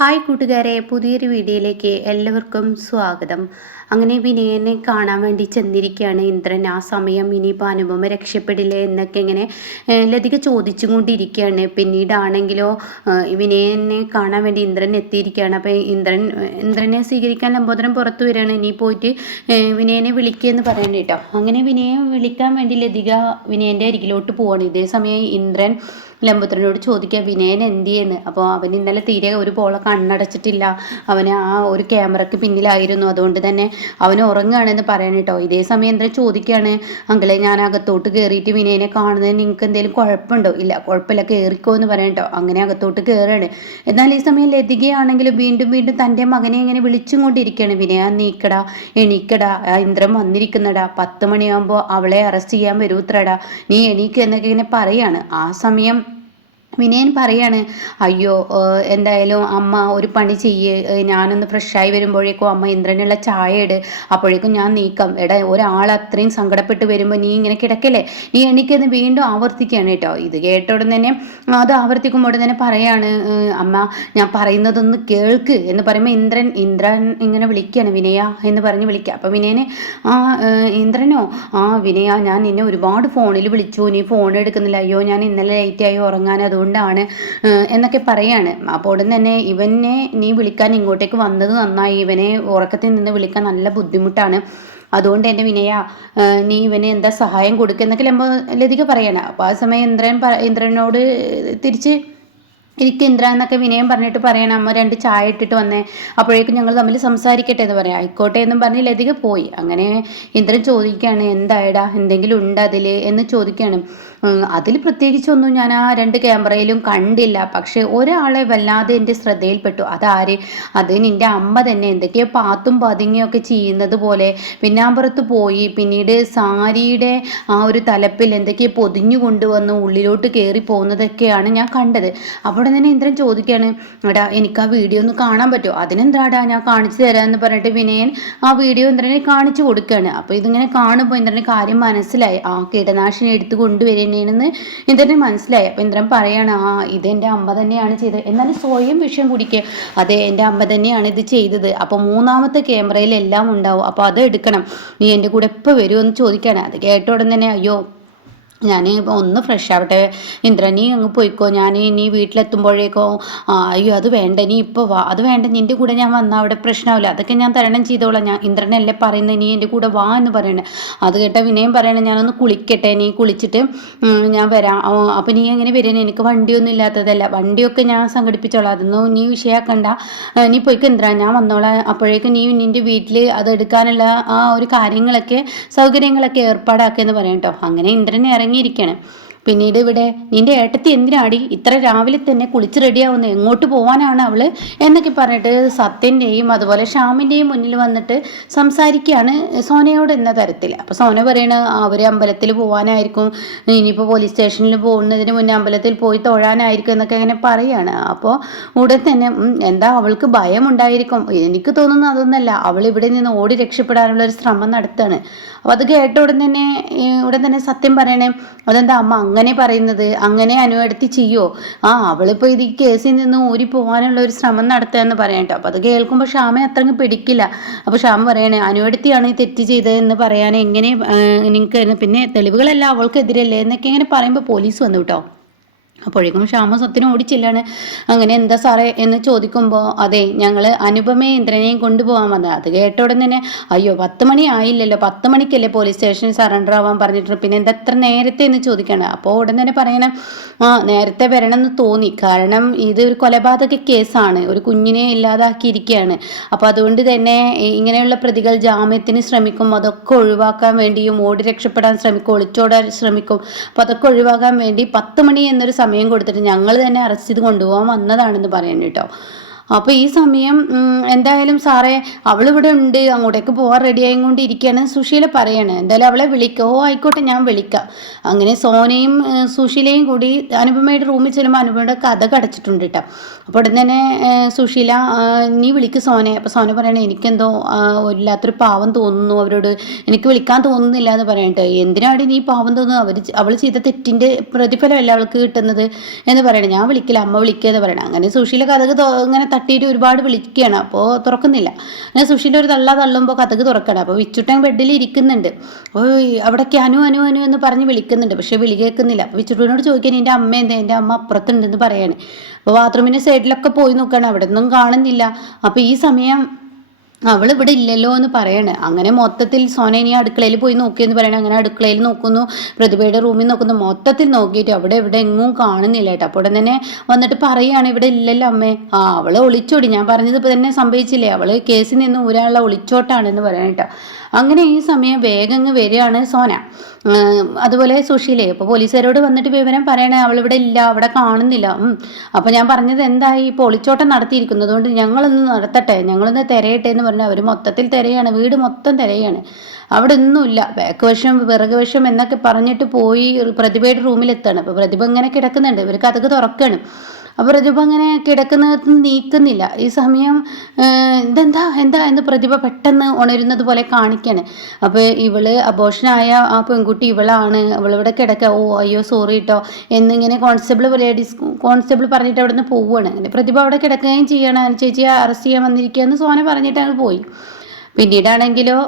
Hi കൂട്ടുകാരെ, പുതിയൊരു വീഡിയോയിലേക്ക് എല്ലാവർക്കും സ്വാഗതം. അങ്ങനെ വിനയനെ കാണാൻ വേണ്ടി ചെന്നിരിക്കുകയാണ് ഇന്ദ്രൻ. ആ സമയം ഇനിയിപ്പോൾ അനുപമ രക്ഷപ്പെടില്ലേ എന്നൊക്കെ ഇങ്ങനെ ലതിക ചോദിച്ചും കൊണ്ടിരിക്കുകയാണ്. പിന്നീടാണെങ്കിലോ വിനയനെ കാണാൻ വേണ്ടി ഇന്ദ്രൻ എത്തിയിരിക്കുകയാണ്. അപ്പോൾ ഇന്ദ്രനെ സ്വീകരിക്കാൻ ലംബോദരൻ പുറത്തു വരികയാണ്. ഇനി പോയിട്ട് വിനയനെ വിളിക്കുകയെന്ന് പറയണം കേട്ടോ. അങ്ങനെ വിനയെ വിളിക്കാൻ വേണ്ടി ലതിക വിനയൻ്റെ അരികിലോട്ട് പോവാണ്. ഇതേ സമയം ഇന്ദ്രൻ ലംബോദരനോട് ചോദിക്കുക വിനയൻ എന്ത് ചെയ്യുന്നു. അപ്പോൾ അവൻ ഇന്നലെ തീരെ ഒരു പോളെ കണ്ണടച്ചിട്ടില്ല, അവന് ആ ഒരു ക്യാമറയ്ക്ക് പിന്നിലായിരുന്നു, അതുകൊണ്ട് തന്നെ അവന് ഉറങ്ങുകയാണെന്ന് പറയണം കേട്ടോ. ഇതേ സമയം ഇന്ദ്രൻ ചോദിക്കുകയാണ്, അങ്കിളെ ഞാൻ അകത്തോട്ട് കയറിയിട്ട് വിനയനെ കാണുന്നതിന് നിങ്ങൾക്ക് എന്തെങ്കിലും കുഴപ്പമുണ്ടോ? ഇല്ല കുഴപ്പമില്ല, കയറിക്കോ എന്ന് പറയണം കേട്ടോ. അങ്ങനെ അകത്തോട്ട് കയറുകയാണ്. എന്നാൽ ഈ സമയം ലതികയാണെങ്കിലും വീണ്ടും വീണ്ടും തൻ്റെ മകനെ ഇങ്ങനെ വിളിച്ചും കൊണ്ടിരിക്കുകയാണ്. വിനയ നീക്കടാ, എണീക്കടാ, ഇന്ദ്രൻ വന്നിരിക്കുന്നടാ, 10 മണിയാകുമ്പോൾ അവളെ അറസ്റ്റ് ചെയ്യാൻ വരൂത്രടാ, നീ എണീക്കുക എന്നൊക്കെ ഇങ്ങനെ പറയാണ്. ആ സമയം വിനയൻ പറയാണ്, അയ്യോ എന്തായാലും അമ്മ ഒരു പണി ചെയ്യ്, ഞാനൊന്ന് ഫ്രഷായി വരുമ്പോഴേക്കും അമ്മ ഇന്ദ്രനുള്ള ചായ ഇട്, അപ്പോഴേക്കും ഞാൻ നീക്കാം. എടാ, ഒരാൾ അത്രയും സങ്കടപ്പെട്ട് വരുമ്പോൾ നീ ഇങ്ങനെ കിടക്കല്ലേ, നീ എണീക്കെന്ന് വീണ്ടും ആവർത്തിക്കുകയാണ് കേട്ടോ. ഇത് കേട്ട ഉടൻ തന്നെ അത് ആവർത്തിക്കുമ്പോൾ തന്നെ പറയാണ്, അമ്മ ഞാൻ പറയുന്നതൊന്ന് കേൾക്ക് എന്ന് പറയുമ്പോൾ ഇന്ദ്രൻ ഇങ്ങനെ വിളിക്കുകയാണ്, വിനയ എന്ന് പറഞ്ഞ് വിളിക്കുക. അപ്പം വിനയന് ഇന്ദ്രനോ, വിനയ ഞാൻ നിന്നെ ഒരുപാട് ഫോണിൽ വിളിച്ചു, നീ ഫോൺ എടുക്കുന്നില്ല, അയ്യോ ഞാൻ ഇന്നലെ ലേറ്റായി ഉറങ്ങാൻ, അതുകൊണ്ടാണ് എന്നൊക്കെ പറയാണ്. അപ്പോൾ ഉടൻ തന്നെ ഇവനെ നീ വിളിക്കാൻ ഇങ്ങോട്ടേക്ക് വന്നത് നന്നായി, ഇവനെ ഉറക്കത്തിൽ നിന്ന് വിളിക്കാൻ നല്ല ബുദ്ധിമുട്ടാണ്, അതുകൊണ്ട് എൻ്റെ വിനയ നീ ഇവന് എന്താ സഹായം കൊടുക്കുക എന്നൊക്കെ ലതിക പറയാണ്. അപ്പോൾ ആ സമയം ഇന്ദ്രനോട് തിരിച്ച് എനിക്ക് ഇന്ദ്ര എന്നൊക്കെ വിനയം പറഞ്ഞിട്ട് പറയണം, അമ്മ 2 ചായ ഇട്ടിട്ട് വന്നേ, അപ്പോഴേക്കും ഞങ്ങൾ തമ്മിൽ സംസാരിക്കട്ടെ എന്ന് പറയാം. ആയിക്കോട്ടെ എന്നും പറഞ്ഞ് ലതിക പോയി. അങ്ങനെ ഇന്ദ്രൻ ചോദിക്കുകയാണ്, എന്തായടാ, എന്തെങ്കിലും ഉണ്ട് അതിൽ എന്ന് ചോദിക്കുകയാണ്. അതിൽ പ്രത്യേകിച്ചൊന്നും ഞാൻ ആ 2 ക്യാമറയിലും കണ്ടില്ല, പക്ഷെ ഒരാളെ വല്ലാതെ എൻ്റെ ശ്രദ്ധയിൽപ്പെട്ടു. അതാര്? അത് നിൻ്റെ അമ്മ തന്നെ എന്തൊക്കെയോ പാത്തും പതുങ്ങിയൊക്കെ ചെയ്യുന്നത് പോലെ പിന്നാമ്പുറത്ത് പോയി, പിന്നീട് സാരിയുടെ ആ ഒരു തലപ്പിൽ എന്തൊക്കെയോ പൊതിഞ്ഞു കൊണ്ടുവന്ന് ഉള്ളിലോട്ട് കയറി പോകുന്നതൊക്കെയാണ് ഞാൻ കണ്ടത്. അവിടെ തന്നെ ഇന്ദ്രൻ ചോദിക്കുകയാണ്, എടാ എനിക്ക് ആ വീഡിയോ ഒന്ന് കാണാൻ പറ്റുമോ? അതിനെന്താടാ, ഞാൻ കാണിച്ചു തരാമെന്ന് പറഞ്ഞിട്ട് വിനയൻ ആ വീഡിയോ ഇന്ദ്രനെ കാണിച്ചു കൊടുക്കുകയാണ്. അപ്പോൾ ഇതിങ്ങനെ കാണുമ്പോൾ ഇന്ദ്രന് കാര്യം മനസ്സിലായി, ആ കീടനാശിനി എടുത്ത് കൊണ്ടുവരുന്നതെന്ന് ഇന്ദ്രന് മനസ്സിലായി. അപ്പോൾ ഇന്ദ്രൻ പറയാണ്, ഇതെൻ്റെ അമ്മ തന്നെയാണ് ചെയ്തത്. എന്നാലും സ്വയം വിഷയം കുടിക്കുക, അതെ എൻ്റെ അമ്മ തന്നെയാണ് ഇത് ചെയ്തത്. അപ്പോൾ 3ാമത്തെ ക്യാമറയിൽ എല്ലാം ഉണ്ടാവും, അപ്പോൾ അത് എടുക്കണം, നീ എൻ്റെ കൂടെ എപ്പോൾ വരുമെന്ന് ചോദിക്കുകയാണ്. അത് കേട്ട ഉടൻ തന്നെ, അയ്യോ ഞാൻ ഒന്ന് ഫ്രഷ് ആവട്ടെ ഇന്ദ്രൻ, നീ അങ്ങ് പോയിക്കോ, ഞാൻ ഇനി വീട്ടിലെത്തുമ്പോഴേക്കോ, അയ്യോ അത് വേണ്ട, നീ ഇപ്പോൾ വാ, അത് വേണ്ട, നിൻ്റെ കൂടെ ഞാൻ വന്നാൽ അവിടെ പ്രശ്നമാവില്ല, അതൊക്കെ ഞാൻ തരണം ചെയ്തോളാം, ഞാൻ ഇന്ദ്രനല്ലേ പറയുന്നത്, നീ എൻ്റെ കൂടെ വാ എന്ന് പറയണേ. അത് കേട്ട വിനയം പറയണേ, ഞാനൊന്ന് കുളിക്കട്ടെ, നീ കുളിച്ചിട്ട് ഞാൻ വരാം. അപ്പോൾ നീ എങ്ങനെ വരുന്നത്, എനിക്ക് വണ്ടിയൊന്നും ഇല്ലാത്തതല്ല, വണ്ടിയൊക്കെ ഞാൻ സംഘടിപ്പിച്ചോളാം, അതൊന്നും നീ വിഷയാക്കണ്ട, നീ പോയിക്ക് ഇന്ദ്രൻ, ഞാൻ വന്നോളാം, അപ്പോഴേക്കും നീ നിൻ്റെ വീട്ടിൽ അതെടുക്കാനുള്ള ആ ഒരു കാര്യങ്ങളൊക്കെ സൗകര്യങ്ങളൊക്കെ ഏർപ്പാടാക്കിയെന്ന് പറയാം കേട്ടോ. അങ്ങനെ ഇന്ദ്രനെ ഇറങ്ങിയിരിക്കുകയാണ്. പിന്നീട് ഇവിടെ, നിന്റെ ഏട്ടത്തി എന്തിനാടി ഇത്ര രാവിലെ തന്നെ കുളിച്ച് റെഡിയാവുന്നത്, എങ്ങോട്ട് പോകാനാണ് അവള് എന്നൊക്കെ പറഞ്ഞിട്ട് സത്യൻ്റെയും അതുപോലെ ഷ്യാമിൻ്റെയും മുന്നിൽ വന്നിട്ട് സംസാരിക്കുകയാണ് സോനയോട് എന്ന തരത്തിൽ. അപ്പോൾ സോന പറയണ അവർ അമ്പലത്തിൽ പോകാനായിരിക്കും, ഇനിയിപ്പോൾ പോലീസ് സ്റ്റേഷനിൽ പോകുന്നതിന് മുന്നേ അമ്പലത്തിൽ പോയി തൊഴാനായിരിക്കും എന്നൊക്കെ അങ്ങനെ പറയുകയാണ്. അപ്പോൾ ഉടൻ തന്നെ എന്താ അവൾക്ക് ഭയം ഉണ്ടായിരിക്കും, എനിക്ക് തോന്നുന്നു അതൊന്നല്ല, അവൾ ഇവിടെ നിന്ന് ഓടി രക്ഷപ്പെടാനുള്ള ഒരു ശ്രമം നടത്തുകയാണ്. അപ്പോൾ അത് കേട്ട ഉടൻ തന്നെ സത്യം പറയണേ, അതെന്താ അമ്മ അങ്ങനെ പറയുന്നത്, അങ്ങനെ അനുവടുത്തി ചെയ്യോ, അവളിപ്പോൾ ഇത് ഈ കേസിൽ നിന്ന് ഊരി പോകാനുള്ള ഒരു ശ്രമം നടത്തുക എന്ന് പറയാം കേട്ടോ. അപ്പോൾ അത് കേൾക്കുമ്പോൾ ഷ്യാമിനെ അത്രയും പിടിക്കില്ല. അപ്പോൾ ഷ്യാം പറയണേ, അനുവടുത്തിയാണ് ഈ തെറ്റ് ചെയ്തതെന്ന് പറയാൻ എങ്ങനെ നിങ്ങൾക്ക്, പിന്നെ തെളിവുകളെല്ലാം അവൾക്കെതിരല്ലേ എന്നൊക്കെ ഇങ്ങനെ പറയുമ്പോൾ പോലീസ് വന്നു കേട്ടോ. അപ്പോഴേക്കും ഷ്യാമ സത്യനും ഓടിച്ചില്ലാണ്. അങ്ങനെ എന്താ സാറേ എന്ന് ചോദിക്കുമ്പോൾ, അതെ ഞങ്ങൾ അനുപമയും ഇന്ദ്രനെയും കൊണ്ടുപോകാൻ വന്നത്. അത് കേട്ട ഉടൻ തന്നെ, അയ്യോ 10 മണി ആയില്ലല്ലോ, 10 മണിക്കല്ലേ പോലീസ് സ്റ്റേഷനിൽ സറണ്ടർ ആവാൻ പറഞ്ഞിട്ടുണ്ട്, പിന്നെ എന്താ എത്ര നേരത്തെ എന്ന് ചോദിക്കണം. അപ്പോൾ ഉടൻ തന്നെ പറയണം, നേരത്തെ വരണമെന്ന് തോന്നി, കാരണം ഇത് ഒരു കൊലപാതക കേസാണ്, ഒരു കുഞ്ഞിനെ ഇല്ലാതാക്കിയിരിക്കുകയാണ്, അപ്പോൾ അതുകൊണ്ട് തന്നെ ഇങ്ങനെയുള്ള പ്രതികൾ ജാമ്യത്തിന് ശ്രമിക്കും, അതൊക്കെ ഒഴിവാക്കാൻ വേണ്ടിയും ഓടി രക്ഷപ്പെടാൻ ശ്രമിക്കും, ഒളിച്ചോടാൻ ശ്രമിക്കും, അപ്പോൾ അതൊക്കെ ഒഴിവാക്കാൻ വേണ്ടി 10 മണി എന്നൊരു സമയം കൊടുത്തിട്ട് ഞങ്ങൾ തന്നെ അറസ്റ്റ് ചെയ്ത് കൊണ്ടുപോകാൻ വന്നതാണെന്ന് പറയുന്നു കേട്ടോ. അപ്പോൾ ഈ സമയം എന്തായാലും സാറേ അവളിവിടെ ഉണ്ട്, അങ്ങോട്ടേക്ക് പോകാൻ റെഡിയായും കൊണ്ടിരിക്കുകയാണ് സുശീല പറയാണ്, എന്തായാലും അവളെ വിളിക്കുക. ആയിക്കോട്ടെ ഞാൻ വിളിക്കാം. അങ്ങനെ സോനയും സുശീലയും കൂടി അനുപമയുടെ റൂമിൽ ചെല്ലുമ്പോൾ അനുപമയുടെ കഥ കടച്ചിട്ടുണ്ട് കേട്ടോ. അപ്പോൾ ഉടൻ തന്നെ സുശീല, നീ വിളിക്ക് സോനെ. അപ്പോൾ സോന പറയണേ, എനിക്കെന്തോ ഇല്ലാത്തൊരു പാവം തോന്നുന്നു അവരോട്, എനിക്ക് വിളിക്കാൻ തോന്നുന്നില്ല എന്ന് പറയട്ടെ. എന്തിനാണ് നീ പാവം തോന്നുന്നത്, അവൾ ചെയ്ത തെറ്റിൻ്റെ പ്രതിഫലമല്ല അവൾക്ക് കിട്ടുന്നത് എന്ന് പറയണേ. ഞാൻ വിളിക്കില്ല, അമ്മ വിളിക്കുക എന്ന് പറയണം. അങ്ങനെ സുശീല കഥ ഇങ്ങനെ തട്ടിയിട്ട് ഒരുപാട് വിളിക്കുകയാണ്. അപ്പോൾ തുറക്കുന്നില്ല. അങ്ങനെ സുഷീൻ്റെ ഒരു തള്ളുമ്പോൾ കഥക് തുറക്കണം. അപ്പോൾ വിച്ചുട്ടൻ ബെഡിൽ ഇരിക്കുന്നുണ്ട്. അപ്പോൾ അവിടേക്ക് അനു അനു അനു എന്ന് പറഞ്ഞ് വിളിക്കുന്നുണ്ട്. പക്ഷേ വിളി കേൾക്കുന്നില്ല. അപ്പോൾ വിച്ചുട്ടനോട് ചോദിക്കാൻ എൻ്റെ അമ്മ എന്താ, എൻ്റെ അമ്മ അപ്പുറത്തുണ്ടെന്ന് പറയാണ്. അപ്പോൾ ബാത്റൂമിൻ്റെ സൈഡിലൊക്കെ പോയി നോക്കുകയാണ്. അവിടെ ഒന്നും കാണുന്നില്ല. അപ്പോൾ ഈ സമയം അവൾ ഇവിടെ ഇല്ലല്ലോ എന്ന് പറയണേ. അങ്ങനെ മൊത്തത്തിൽ സോന ഇനി അടുക്കളയിൽ പോയി നോക്കിയെന്ന് പറയണേ. അങ്ങനെ അടുക്കളയിൽ നോക്കുന്നു, പ്രതിഭയുടെ റൂമിൽ നോക്കുന്നു, മൊത്തത്തിൽ നോക്കിയിട്ട് അവിടെ ഇവിടെ എങ്ങും കാണുന്നില്ല കേട്ടോ. അപ്പോൾ ഉടൻ തന്നെ വന്നിട്ട് പറയുകയാണ്, ഇവിടെ ഇല്ലല്ലോ അമ്മേ. അവൾ ഒളിച്ചോടി, ഞാൻ പറഞ്ഞത് ഇപ്പോൾ തന്നെ സംഭവിച്ചില്ലേ, അവൾ കേസിൽ നിന്ന് ഒരാളുടെ ഒളിച്ചോട്ടാണെന്ന് പറയാൻ കേട്ടോ. അങ്ങനെ ഈ സമയം വേഗം വരികയാണ് സോന. അതുപോലെ സുശീലേ. അപ്പോൾ പോലീസുകാരോട് വന്നിട്ട് വിവരം പറയണേ, അവളിവിടെ ഇല്ല, അവിടെ കാണുന്നില്ല. അപ്പോൾ ഞാൻ പറഞ്ഞത് എന്തായി, ഇപ്പോൾ ഒളിച്ചോട്ടം നടത്തിയിരിക്കുന്നത്, അതുകൊണ്ട് ഞങ്ങളൊന്ന് നടത്തട്ടെ, ഞങ്ങളൊന്ന് തിരയട്ടെ എന്ന് പറഞ്ഞാൽ അവർ മൊത്തത്തിൽ തിരയാണ്, വീട് മൊത്തം തിരയാണ്. അവിടെ ഒന്നുമില്ല. ബാക്ക് വശം പിറക് വശം എന്നൊക്കെ പറഞ്ഞിട്ട് പോയി പ്രതിഭയുടെ റൂമിലെത്താണ്. അപ്പോൾ പ്രതിഭ ഇങ്ങനെ കിടക്കുന്നുണ്ട്. ഇവർക്ക് അതൊക്കെ തുറക്കാണ്. അപ്പോൾ പ്രതിഭ അങ്ങനെ കിടക്കുന്നത് നീക്കുന്നില്ല. ഈ സമയം ഇതെന്താ എന്താ എന്ന് പ്രതിഭ പെട്ടെന്ന് ഉണരുന്നത് പോലെ കാണിക്കാണ്. അപ്പോൾ ഇവള് അബോഷനായ ആ പെൺകുട്ടി ഇവളാണ്, അവളിവിടെ കിടക്കുക, ഓ അയ്യോ സോറി കേട്ടോ എന്നിങ്ങനെ കോൺസ്റ്റബിൾ പറഞ്ഞിട്ട് അവിടെ നിന്ന് പോവുകയാണ്. അങ്ങനെ പ്രതിഭ അവിടെ കിടക്കുകയും ചെയ്യണം. ചേച്ചിയെ അറസ്റ്റ് ചെയ്യാൻ വന്നിരിക്കുക എന്ന് സോന പറഞ്ഞിട്ട് അങ്ങ് പോയി. പിന്നീടാണെങ്കിലോ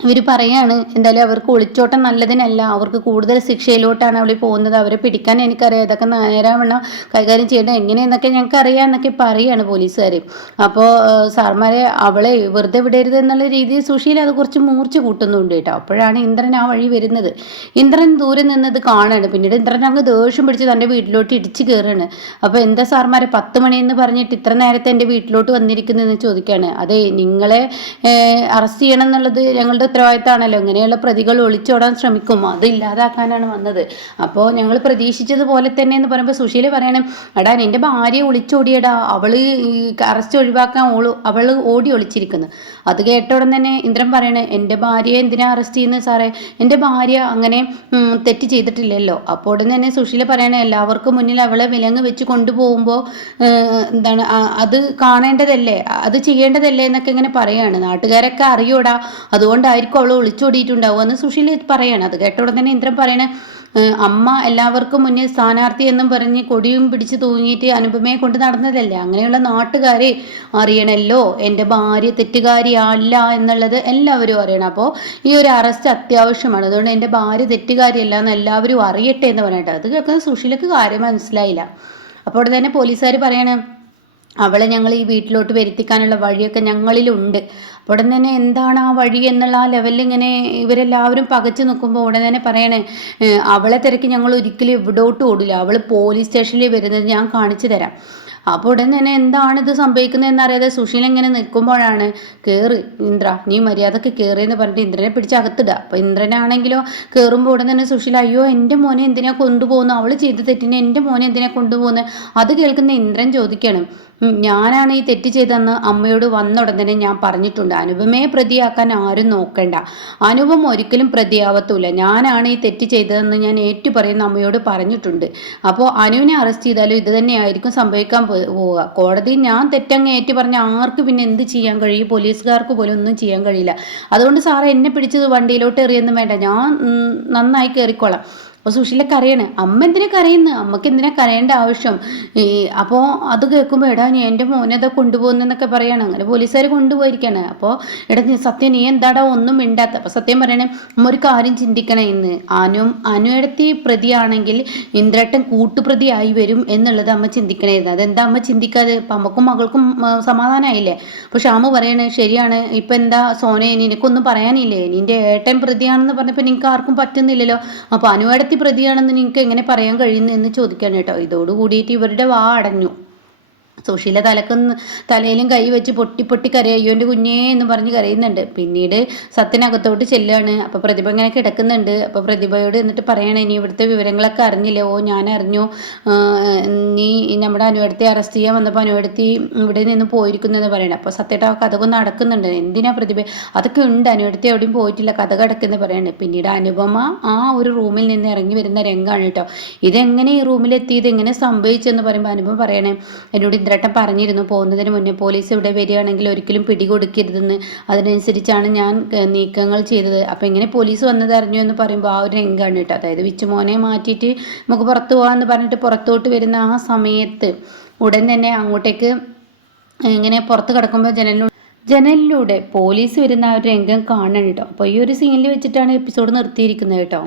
ഇവർ പറയാണ്, എന്തായാലും അവർക്ക് ഒളിച്ചോട്ടം നല്ലതിനല്ല, അവർക്ക് കൂടുതൽ ശിക്ഷയിലോട്ടാണ് അവൾ പോകുന്നത്, അവരെ പിടിക്കാൻ എനിക്കറിയാം, ഇതൊക്കെ നേരാവണ്ണം കൈകാര്യം ചെയ്യേണ്ടത് എങ്ങനെയെന്നൊക്കെ ഞങ്ങൾക്ക് അറിയാം എന്നൊക്കെ പറയുകയാണ് പോലീസുകാർ. അപ്പോൾ സാർമാരെ അവളെ വെറുതെ വിടരുത് എന്നുള്ള രീതിയിൽ സുശീല അത് കുറച്ച് മൂർച്ച കൂട്ടുന്നുണ്ട് കേട്ടോ. അപ്പോഴാണ് ഇന്ദ്രൻ ആ വഴി വരുന്നത്. ഇന്ദ്രൻ ദൂരെ നിന്നത് കാണാണ്. പിന്നീട് ഇന്ദ്രൻ അങ്ങ് ദേഷ്യം പിടിച്ച് തൻ്റെ വീട്ടിലോട്ട് ഇടിച്ച് കയറുകയാണ്. അപ്പോൾ എന്താ സാർമാരെ 10 മണിയെന്ന് പറഞ്ഞിട്ട് ഇത്ര നേരത്തെ എൻ്റെ വീട്ടിലോട്ട് വന്നിരിക്കുന്നതെന്ന് ചോദിക്കുകയാണ്. അതെ, നിങ്ങളെ അറസ്റ്റ് ചെയ്യണം എന്നുള്ളത് ഞങ്ങളുടെ ഉത്തരവാദിത്തമാണല്ലോ, ഇങ്ങനെയുള്ള പ്രതികൾ ഒളിച്ചോടാൻ ശ്രമിക്കും, അത് ഇല്ലാതാക്കാനാണ് വന്നത്. അപ്പോൾ ഞങ്ങൾ പ്രതീക്ഷിച്ചതുപോലെ തന്നെ എന്ന് പറയുമ്പോൾ സുശീല പറയണം, എടാ നിന്റെ ഭാര്യ ഒളിച്ചോടിയടാ, അവള് അറസ്റ്റ് ഒഴിവാക്കാൻ അവൾ ഓടി ഒളിച്ചിരിക്കുന്നു. അത് കേട്ട ഉടൻ തന്നെ ഇന്ദ്രൻ പറയണേ, എൻ്റെ ഭാര്യയെ എന്തിനാ അറസ്റ്റ് ചെയ്യുന്നത് സാറേ, എൻ്റെ ഭാര്യ അങ്ങനെ തെറ്റ് ചെയ്തിട്ടില്ലല്ലോ. അപ്പോൾ ഉടൻ തന്നെ സുശീല പറയണേ, എല്ലാവർക്കും മുന്നിൽ അവളെ വിലങ്ങ് വെച്ച് കൊണ്ടുപോകുമ്പോൾ എന്താണ് അത് കാണേണ്ടതല്ലേ, അത് ചെയ്യേണ്ടതല്ലേ എന്നൊക്കെ ഇങ്ങനെ പറയാണ്. നാട്ടുകാരൊക്കെ അറിയൂടാ, അതുകൊണ്ടായിരിക്കും അവൾ ഒളിച്ചോടിയിട്ടുണ്ടാവുക എന്ന് സുശീല പറയാണ്. അത് കേട്ട ഉടൻ തന്നെ ഇന്ദ്രൻ പറയണേ, അമ്മ എല്ലാവർക്കും മുന്നിൽ സ്ഥാനാർത്ഥി എന്നും പറഞ്ഞ് കൊടിയും പിടിച്ച് തൂങ്ങിയിട്ട് അനുപമയെ കൊണ്ട് നടന്നതല്ലേ, അങ്ങനെയുള്ള നാട്ടുകാരെ അറിയണമല്ലോ എൻ്റെ ഭാര്യ തെറ്റുകാരിയല്ല എന്നുള്ളത് എല്ലാവരും അറിയണം. അപ്പോൾ ഈ ഒരു അറസ്റ്റ് അത്യാവശ്യമാണ്, അതുകൊണ്ട് എൻ്റെ ഭാര്യ തെറ്റുകാരിയല്ല എന്ന് എല്ലാവരും അറിയട്ടെ എന്ന് പറഞ്ഞിട്ട്. അത് കേൾക്കുന്ന സുശീലക്ക് കാര്യം മനസ്സിലായില്ല. അപ്പോൾ തന്നെ പോലീസുകാർ പറയണം, അവളെ ഞങ്ങൾ ഈ വീട്ടിലോട്ട് വരുത്തിക്കാനുള്ള വഴിയൊക്കെ ഞങ്ങളിലുണ്ട്. ഉടൻ തന്നെ എന്താണ് ആ വഴി എന്നുള്ള ആ ലെവലിൽ ഇങ്ങനെ ഇവരെല്ലാവരും പകച്ചു നിൽക്കുമ്പോൾ ഉടൻ തന്നെ പറയണേ, അവളെ തിരക്കി ഞങ്ങൾ ഒരിക്കലും എവിടോട്ടും ഓടില്ല, അവൾ പോലീസ് സ്റ്റേഷനിൽ വരുന്നത് ഞാൻ കാണിച്ചു തരാം. അപ്പോൾ ഉടൻ തന്നെ എന്താണിത് സംഭവിക്കുന്നതെന്ന് അറിയാതെ സുശീല ഇങ്ങനെ നിൽക്കുമ്പോഴാണ്, കയറ് ഇന്ദ്ര, നീ മര്യാദക്ക് കയറിയെന്ന് പറഞ്ഞിട്ട് ഇന്ദ്രനെ പിടിച്ച് അകത്തിടുക. അപ്പോൾ ഇന്ദ്രനാണെങ്കിലോ കയറുമ്പോൾ ഉടൻ തന്നെ സുശീല, അയ്യോ എൻ്റെ മോനെ എന്തിനാ കൊണ്ടുപോകുന്നു, അവൾ ചെയ്ത തെറ്റിനെ എൻ്റെ മോനെ എന്തിനാ കൊണ്ടുപോകുന്നത്. അത് കേൾക്കുന്ന ഇന്ദ്രൻ ചോദിക്കണം, ഞാനാണ് ഈ തെറ്റ് ചെയ്തതെന്ന് അമ്മയോട് വന്ന ഉടൻ തന്നെ ഞാൻ പറഞ്ഞിട്ടുണ്ട്, അനുപമയെ പ്രതിയാക്കാൻ ആരും നോക്കണ്ട, അനുപം ഒരിക്കലും പ്രതിയാവത്തൂല, ഞാനാണ് ഈ തെറ്റ് ചെയ്തതെന്ന് ഞാൻ ഏറ്റു പറയുന്ന അമ്മയോട് പറഞ്ഞിട്ടുണ്ട്. അപ്പോൾ അനുവിനെ അറസ്റ്റ് ചെയ്താലും ഇത് തന്നെയായിരിക്കും സംഭവിക്കാൻ പോവുക. കോടതി ഞാൻ തെറ്റങ്ങ് ഏറ്റു പറഞ്ഞ ആർക്ക് പിന്നെ എന്ത് ചെയ്യാൻ കഴിയും, പോലീസുകാർക്ക് പോലും ഒന്നും ചെയ്യാൻ കഴിയില്ല. അതുകൊണ്ട് സാറേ എന്നെ പിടിച്ചത് വണ്ടിയിലോട്ട് എറിയൊന്നും വേണ്ട, ഞാൻ നന്നായി കയറിക്കോളാം. അപ്പോൾ സുശീലക്ക് അറിയണേ, അമ്മ എന്തിനാ കരയുന്നത്, അമ്മക്ക് എന്തിനാ കരയേണ്ട ആവശ്യം. അപ്പോൾ അത് കേൾക്കുമ്പോൾ എടാ നീ എൻ്റെ മോനെതാ കൊണ്ടുപോകുന്നതെന്നൊക്കെ പറയാണ്. അങ്ങനെ പോലീസുകാർ കൊണ്ടുപോയിരിക്കുകയാണ്. അപ്പോൾ എടാ സത്യം നീ എന്താടാ ഒന്നും മിണ്ടാത്ത. അപ്പോൾ സത്യം പറയണേ, അമ്മ ഒരു കാര്യം ചിന്തിക്കണേ, ഇന്ന് അനുയെടുത്തി പ്രതിയാണെങ്കിൽ ഇന്ദ്രേട്ടൻ കൂട്ടുപ്രതിയായി വരും എന്നുള്ളത് അമ്മ ചിന്തിക്കണമായിരുന്നു. അതെന്താ അമ്മ ചിന്തിക്കാതെ, ഇപ്പം അമ്മക്കും മകൾക്കും സമാധാനമായില്ലേ. അപ്പോൾ ഷ്യാമു പറയണേ, ശരിയാണ്, ഇപ്പം എന്താ സോനെ നിനക്കൊന്നും പറയാനില്ലേ, നിൻ്റെ ഏട്ടൻ പ്രതിയാണെന്ന് പറഞ്ഞപ്പോൾ നിങ്ങൾക്ക് ആർക്കും പറ്റുന്നില്ലല്ലോ, അപ്പോൾ അനുവേടത്തി പ്രതിയാണെന്ന് നിങ്ങൾക്ക് എങ്ങനെ പറയാൻ കഴിയുന്നു എന്ന് ചോദിക്കാണ് കേട്ടോ. ഇതോടുകൂടിയിട്ട് ഇവരുടെ വാ അടഞ്ഞു. സുശീല തലയിലും കൈ വെച്ച് പൊട്ടി പൊട്ടി കരയും, അയ്യോ എൻ്റെ കുഞ്ഞേ എന്ന് പറഞ്ഞ് കരയുന്നുണ്ട്. പിന്നീട് സത്യനകത്തോട്ട് ചെല്ലുകയാണ്. അപ്പോൾ പ്രതിഭ ഇങ്ങനെ കിടക്കുന്നുണ്ട്. അപ്പോൾ പ്രതിഭയോട് എന്നിട്ട് പറയണേ, നീ ഇവിടുത്തെ വിവരങ്ങളൊക്കെ അറിഞ്ഞില്ലേ. ഓ ഞാൻ അറിഞ്ഞു, നീ നമ്മുടെ അനുവടുത്തെ അറസ്റ്റ് ചെയ്യാൻ വന്നപ്പോൾ അനുവടുത്തി ഇവിടെ നിന്ന് പോയിരിക്കുന്നു എന്ന് പറയണം. അപ്പോൾ സത്യമായിട്ട് ആ കഥകൾ നടക്കുന്നുണ്ട്. എന്തിനാ പ്രതിഭ, അതൊക്കെ ഉണ്ട്, അനുവടുത്തി എവിടെയും പോയിട്ടില്ല, കഥ കിടക്കുന്നത് പറയണേ. പിന്നീട് അനുപമ ആ ഒരു റൂമിൽ നിന്ന് ഇറങ്ങി വരുന്ന രംഗമാണ് കേട്ടോ. ഇതെങ്ങനെ ഈ റൂമിലെത്തിയത്, എങ്ങനെ സംഭവിച്ചെന്ന് പറയുമ്പോൾ അനുപമ പറയണേ, എന്നോട് ഇന്ദ്രേട്ടൻ പറഞ്ഞിരുന്നു പോകുന്നതിന് മുന്നേ പോലീസ് ഇവിടെ വരികയാണെങ്കിൽ ഒരിക്കലും പിടികൊടുക്കരുതെന്ന്, അതിനനുസരിച്ചാണ് ഞാൻ നീക്കങ്ങൾ ചെയ്തത്. അപ്പം ഇങ്ങനെ പോലീസ് വന്നത് അറിഞ്ഞു എന്ന് പറയുമ്പോൾ ആ ഒരു രംഗമാണ് കേട്ടോ. അതായത് വിച്ചുമോനെ മാറ്റിയിട്ട് നമുക്ക് പുറത്തു പോകാമെന്ന് പറഞ്ഞിട്ട് പുറത്തോട്ട് വരുന്ന ആ സമയത്ത് ഉടൻ തന്നെ അങ്ങോട്ടേക്ക് ഇങ്ങനെ പുറത്ത് കിടക്കുമ്പോൾ ജനലിലൂടെ പോലീസ് വരുന്ന ആ ഒരു രംഗം കാണണം കേട്ടോ. അപ്പോൾ ഈ ഒരു സീനിൽ വെച്ചിട്ടാണ് എപ്പിസോഡ് നിർത്തിയിരിക്കുന്നത് കേട്ടോ.